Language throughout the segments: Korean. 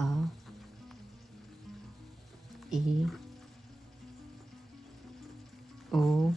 아, 이, 우,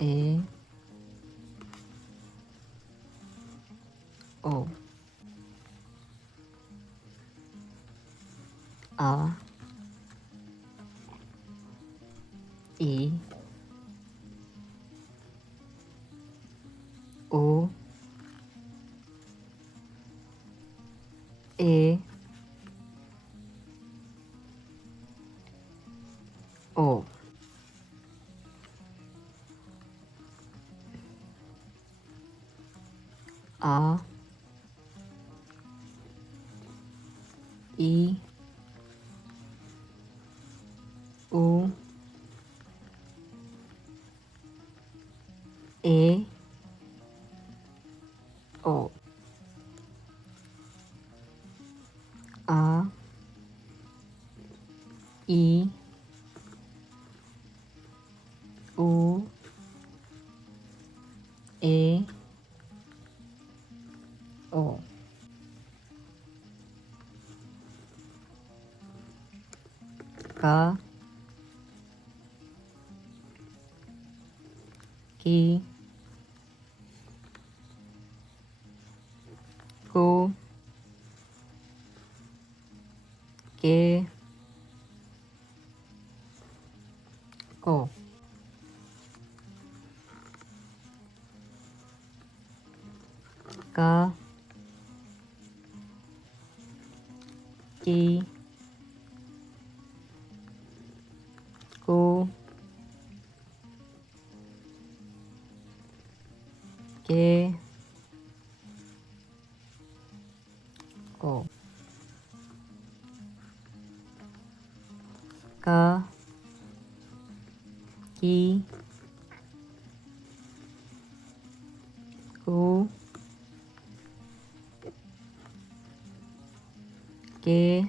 에, 오, 아, 이, 우, 에, 오, 아, 이, 우, 에, 오, 아, 이, 우, 에, 오, 가, 기, 구, 게, 고, 가, 기, 구, 게, 고, 가, 기, 구, 게,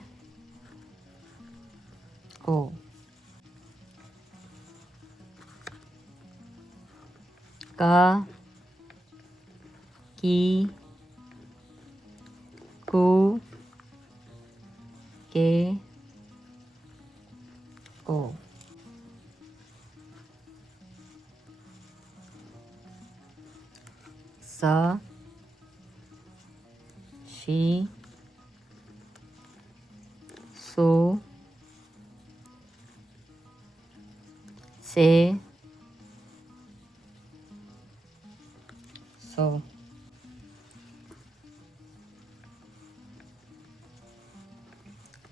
고, 가, 기, 구, 게, 고, 사, 시, 소, 세, 소,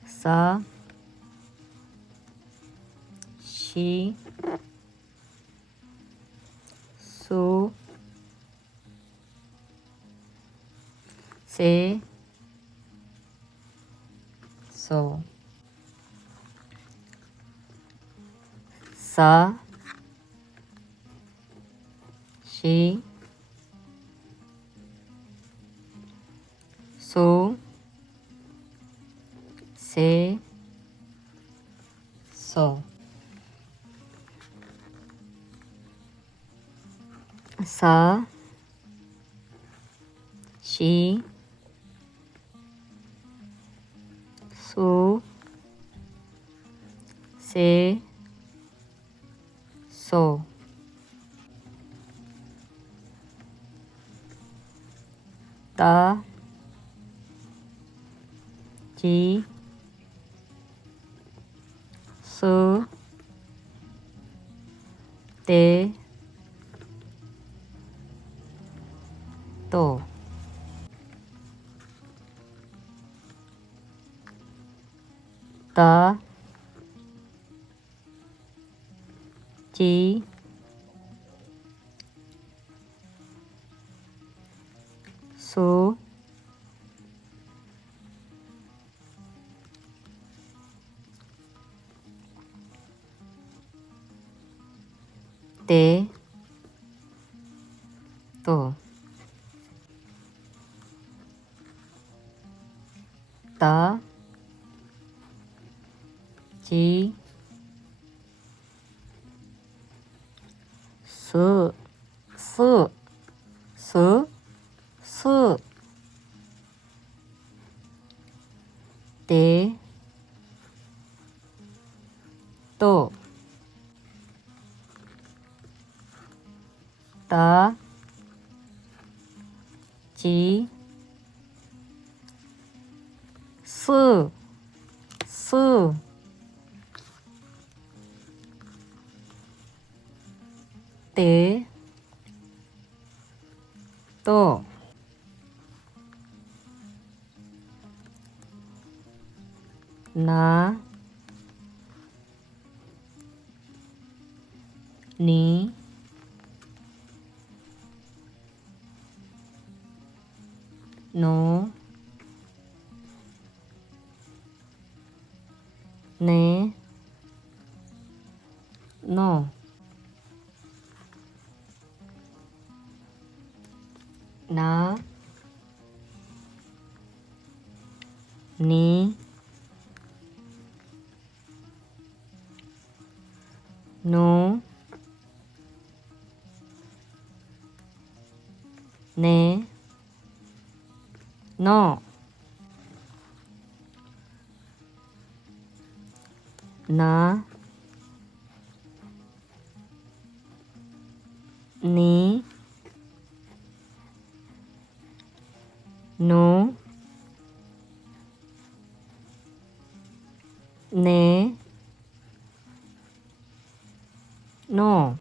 사, 시, 소, 세, 소, 사, 시, 소, 세, 소, 사, 시, 소, 세, 소, 따, 지, 수, 때, 또, 따, 지, 수, 때, 또, 따, 지, 수, 수, 수, 수, 따, 지, 스, 때, 또, 나, 니, 노, 네, 노, 나, 니, 노, 네, 노, 나, 니, 노, 네, 노,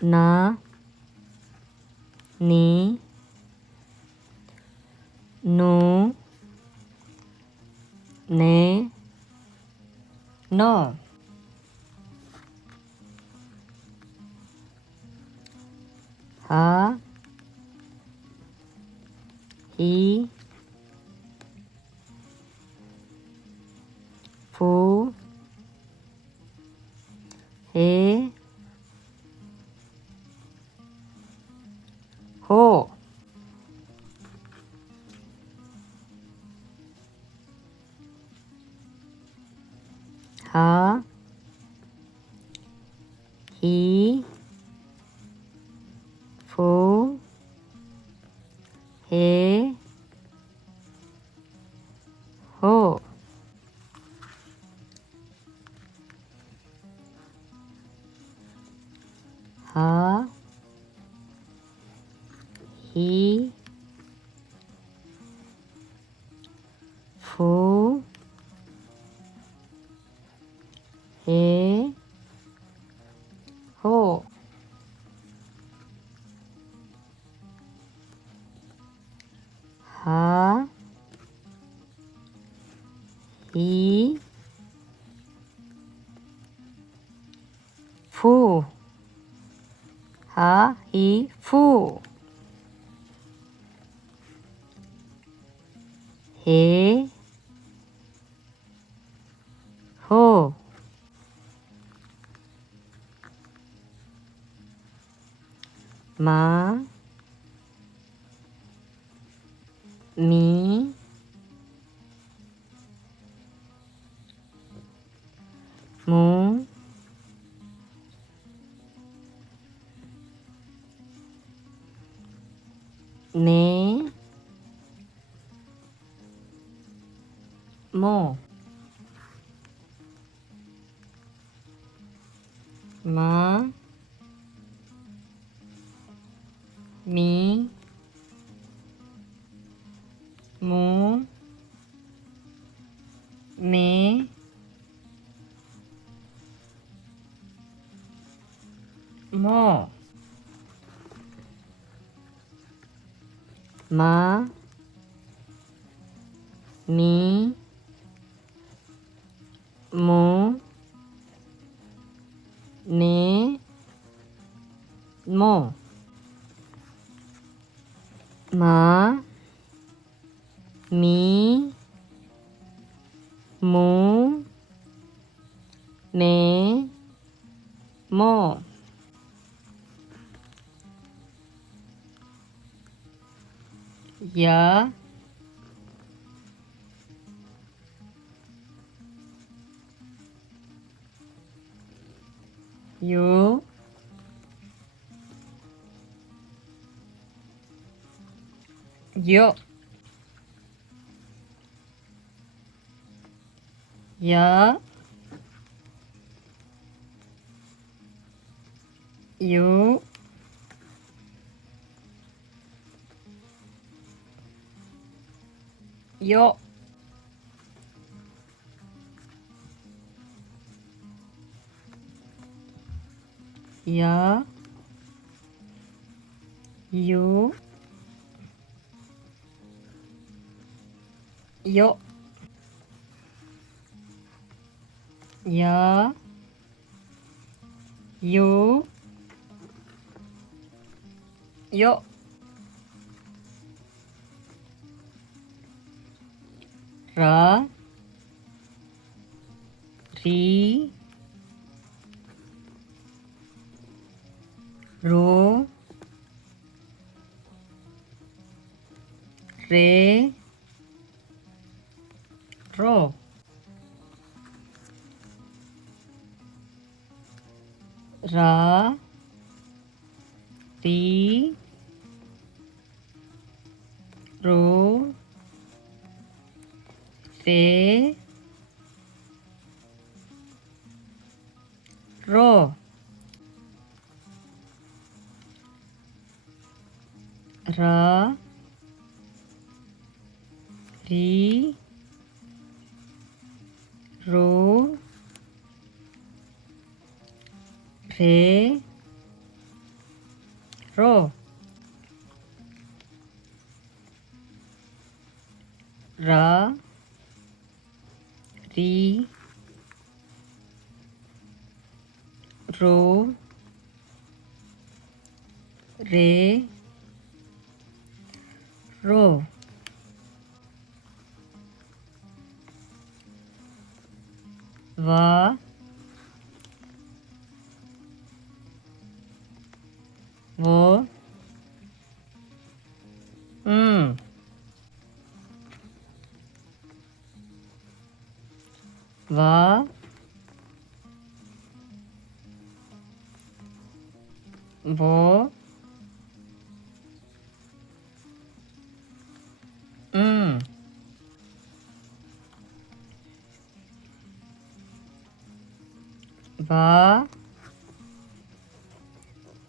나, 니, 노, 네, 노, 하, 히, 부, 해, 호, 하, 히, 부, 해, 호, 하, 히, 부, 해, 호, 하, 히, 부, 하, 히, 부, 해, 호, 마, 미, 무, 네, 모, 마, 미, 무, 매, 모, 마, 미, 무, 네, 모, 마, 미, 무, 네, 모, 야, 요, 요, 야, 유, 요, 야, 유, 요, 야, 유, 요, 라, 리, 로, 레, 로, 라, 리, 로, 레, 로, 라, 리, 로, 레, 로, 라, 리, 로, 레, 로, 와, 워, 와, 워, 와,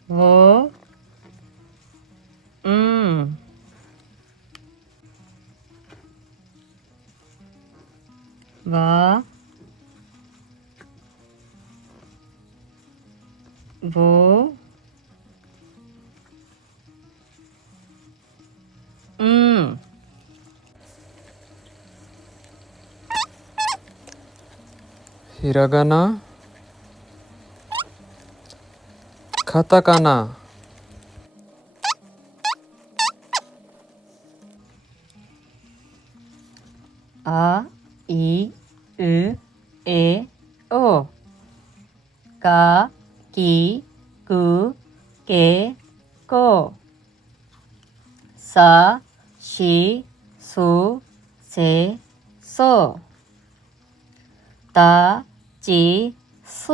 워, 와, 워,ひらがな、カタカナ、あ、い、う、え、お、か、き、く、け、こ、さ、し、す、せ、そ、た、ち、す、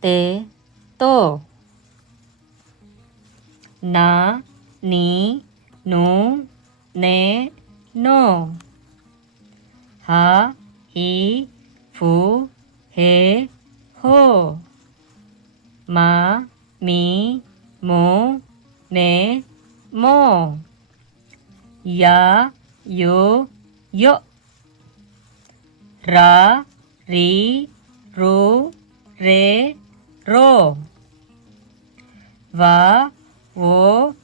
て、と、な、に、ぬ、ね、の、は、ひ、ふ、へ、ほ、ま、み、も、ね、も、や、よ、よ、ら、り、る、れ、ろ、わ、wo,